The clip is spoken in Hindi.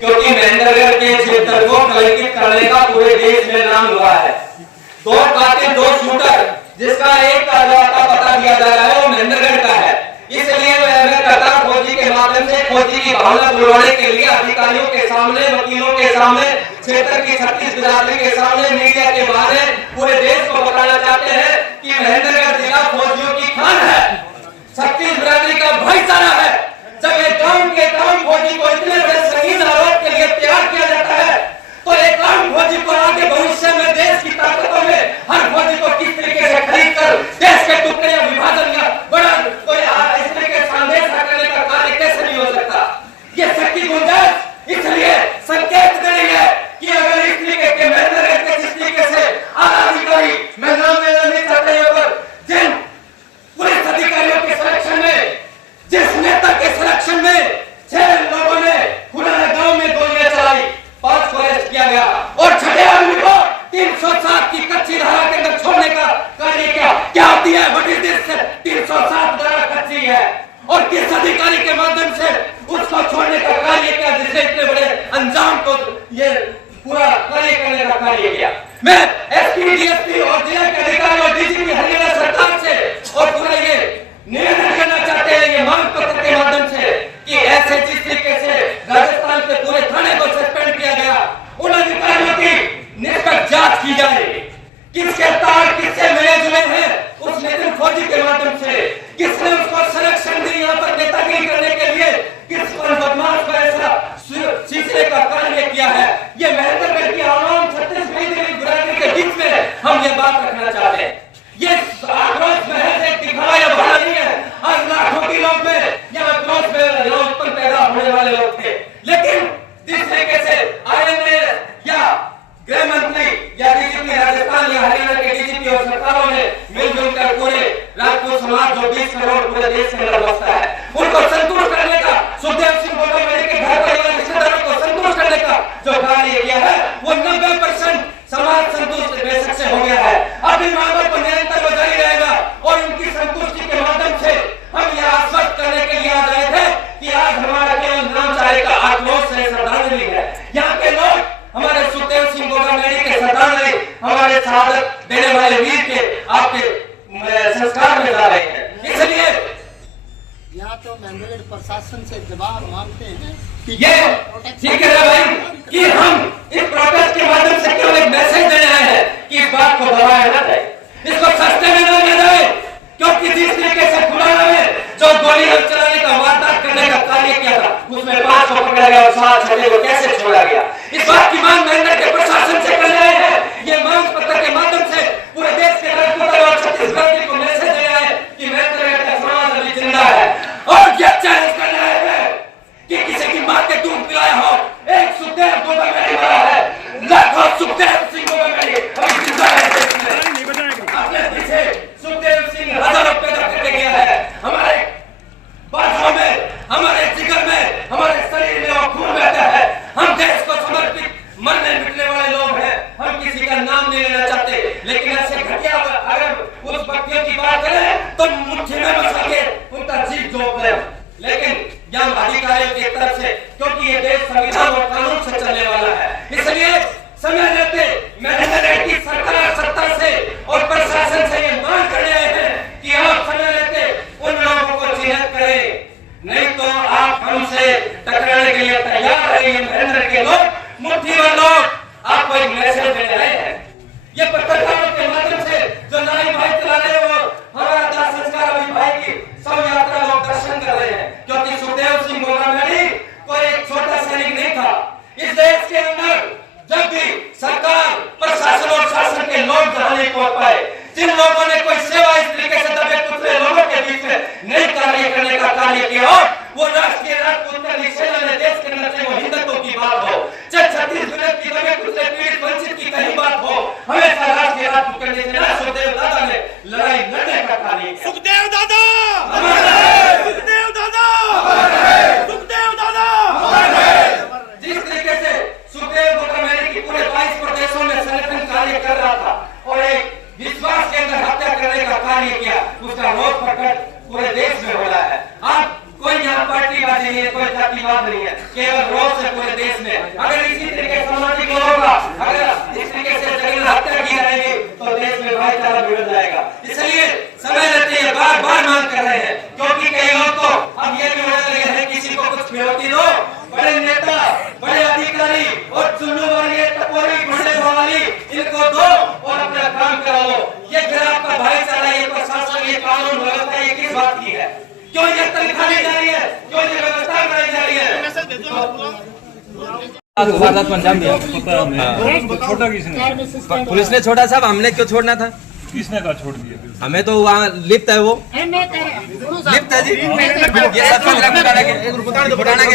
क्योंकि महेंद्रगढ़ के क्षेत्र को कलंकित करने का पूरे देश में नाम हुआ है। दो कातिल, दो शूटर, जिसका एक का पता दिया जा रहा है वो महेंद्रगढ़ का है। इसलिए मैं करतार खोजी के माध्यम से खोजी की भावना बुलवाने के लिए अधिकारियों के सामने, वकीलों के सामने, क्षेत्र की 36 बिरादरी के सामने, मीडिया के बाहर पूरे देश को बताना चाहते हैं कि महेंद्रगढ़ जिला फौजियों की खान है, 36 बिरादरी का भाईचारा है। जब एक गांव के गांव फौजी को इतने बड़े शहीद आरोप के लिए तैयार किया जाता है, तो एक गांव फौजी को आगे भविष्य में देश की ताकतों में हर फौजी को किस तरीके से खरीद कर देश के टुकड़े या विभाजन या बड़ा कोई इस तरीके संदेश करने का कार्य कैसे नहीं हो सकता। ये शक्ति गुंजाइश इसलिए संकेत दे रही है कि अगर इस तरीके के महेंद्रगढ़ के जिस तरीके से आला अधिकारी, मैं नाम लेना नहीं चाहता यहाँ पर, जिन पुलिस अधिकारियों के सिलेक्शन में, जिस नेता के सिलेक्शन में 6 लोगों ने खुलाना गांव में गोलियां चलाई, 5 को अरेस्ट किया गया और 6 आदमी को 307 की कच्ची धारा के अंदर छोड़ने का कार्य किया। क्या होती है? What is this? 307 धारा कच्ची है और किस अधिकारी के माध्यम से उसको छोड़ने का कार्य किया जिसने इतने बड़े अंजाम को ये पूरा कार्य करने का कार्य किया। मैं एसपी, डीएसपी और जिला के अधिकारी और डीजीपी हरियाणा सरकार से और पूरा ये निवेदन करना चाहते हैं ये मांग पत्र के माध्यम से कि ऐसे जिस तरीके से राजस्थान के पूरे थाने को सस्पेंड किया गया, उन अधिकारियों की निष्पक्ष जांच की जाए। किसके तार किससे मिले जुले हैं उस नितिन फौजी के माध्यम से, किसने उसको संरक्षण दी यहाँ पर नेतागिरी करने के लिए, किस पर बदमाश पर ऐसा शीशे का कार्य किया है। ये महेंद्रगढ़ की आवाम 36 बिरादरी के बीच में हम ये बात रखना चाहते हैं। ये आक्रोश महज एक दिखावा या बहाना नहीं है। आज लाखों के लोग में यह आक्रोश में उत्पन्न पैदा होने वाले लोग थे, लेकिन जिस तरीके से आईएनए या गृह मंत्री या डीजीपी राजस्थान या हरियाणा के डीजीपी और सरकारों ने मिलजुल कर पूरे राजपूत समाज जो 20 करोड़ पूरे देश के अंदर बसता है उनको संतुष्ट करने का, सुखदेव सिंह गोगामेड़ी के घर परिवार रिश्तेदारों को संतुष्ट करने का जो कार्य किया है वो 90% समाज संतुष्ट बेशक से हो गया है। अब इन मांगों को निरंतर वो जारी रहेगा और उनकी संतुष्टि के माध्यम से हम यह आश्वस्त करने के लिए आ रहे थे कि आज हमारा केवल नाम चाहे का आक्रोश से श्रद्धांजलि है। यहाँ के लोग हमारे सुखदेव सिंह गोगामेड़ी के श्रद्धांजलि, हमारे शहादत देने वाले वीर के आपके संस्कार में जा रहे हैं। इसलिए यहाँ तो महेंद्रगढ़ प्रशासन से जवाब मांगते हैं कि ये ठीक है भाई कि हम इस प्रोटेस्ट के माध्यम से केवल एक मैसेज देने आए हैं कि इस बात को दबाया ना जाए, इसको सस्ते में ना लिया जाए, क्योंकि जिस तरीके से खुलाना में जो गोली चलाने का वारदात करने का कार्य किया था उसमें 5 को पकड़ा गया और 7 को कैसे छोड़ा गया। इस बात की मांग महेंद्रगढ़ के प्रशासन से कर रहे हैं। ये मांग पत्र के माध्यम से पूरे देश के राजपूत और छत्तीसगढ़ को मैसेज दे रहा है कि महेंद्रगढ़ का समाज अभी जिंदा है और ये चैलेंज कर रहे हैं कि किसी की मां के दूध पिलाया हो, एक सुखदेव गोगामेड़ी मारा है, लाखों सुखदेव सिंह गोगामेड़ी अभी जिंदा है। अपने पीछे सुखदेव सिंह हजारों पैदा करके गया है। हमारे बाजुओं में, हमारे जिगर में, हमारे शरीर में और खून बहता है। हम देश को समर्पित मरने मिटने वाले लोग हैं। हम किसी का नाम नहीं लेना चाहते, लेकिन ऐसे घटिया अगर उस व्यक्तियों की बात करें तो मुट्ठी में बसा के उनका जीव जोप ले, लेकिन यहाँ अधिकारियों की तरफ से, क्योंकि ये देश संविधान और कानून से चलने वाला है, इसलिए समय रहते महेंद्रगढ़ की सरकार सत्ता से और प्रशासन से ये मांग कर रहे हैं कि आप समय रहते उन लोगों को चिन्हित करें, नहीं तो आप हमसे टकराने के लिए तैयार रहिए। महेंद्रगढ़ के लोग, मुट्ठी में लोग आपको एक मैसेज दे रहे हैं। ये पत्रकारों के माध्यम से जो नारी भाई चला रहे हैं वो हमारा दाह संस्कार अभी भाई की सब यात्रा लोग दर्शन कर रहे हैं, क्योंकि सुखदेव सिंह गोगामेड़ी कोई एक छोटा सैनिक नहीं था। इस देश के अंदर जब भी सरकार, प्रशासन और शासन के लोग जहां नहीं पहुंच पाए, जिन लोगों ने कोई सेवा इस तरीके से दबे कुचले लोगों के बीच में नहीं कार्य करने का कार्य किया, वो राष्ट्रीय राजपूत सेना ने देश के अंदर, वो हिंदुत्व की बात हो, चाहे छत्तीसगढ़ की दबे कुचले पीड़ित वंचित की कहीं बात हो, हमेशा राष्ट्रीय पूरे देश में। अगर इसी तरीके से सामाजिक लोगों का अगर इस तरीके से जघन्य हत्या की जाएगी तो देश में भाईचारा बिगड़ जाएगा। इसलिए समय रहते हैं बार बार मांग कर रहे हैं, क्योंकि कई लोग तो अब ये भी होने लगे हैं किसी को कुछ फिरौती दो, बड़े नेता बड़े अधिकारी और चुन्नू वाली टपोरी गुंडे वाली इनको दो और अपना काम कराओ। ये फिर आपका भाईचारा, ये प्रशासन, ये कानून व्यवस्था ये किस बात की है? क्यों ये तनख्वाह दी जा रही है? क्यों ये व्यवस्था कराई जा रही है? वारदात को अंजाम दिया छोटा किसने? पुलिस ने छोड़ा साहब, हमने क्यों छोड़ना था? किसने कहा छोड़ दिया? हमें तो वहाँ लिप्त है, वो लिप्त है जी। ये सब कुछ बुलाना के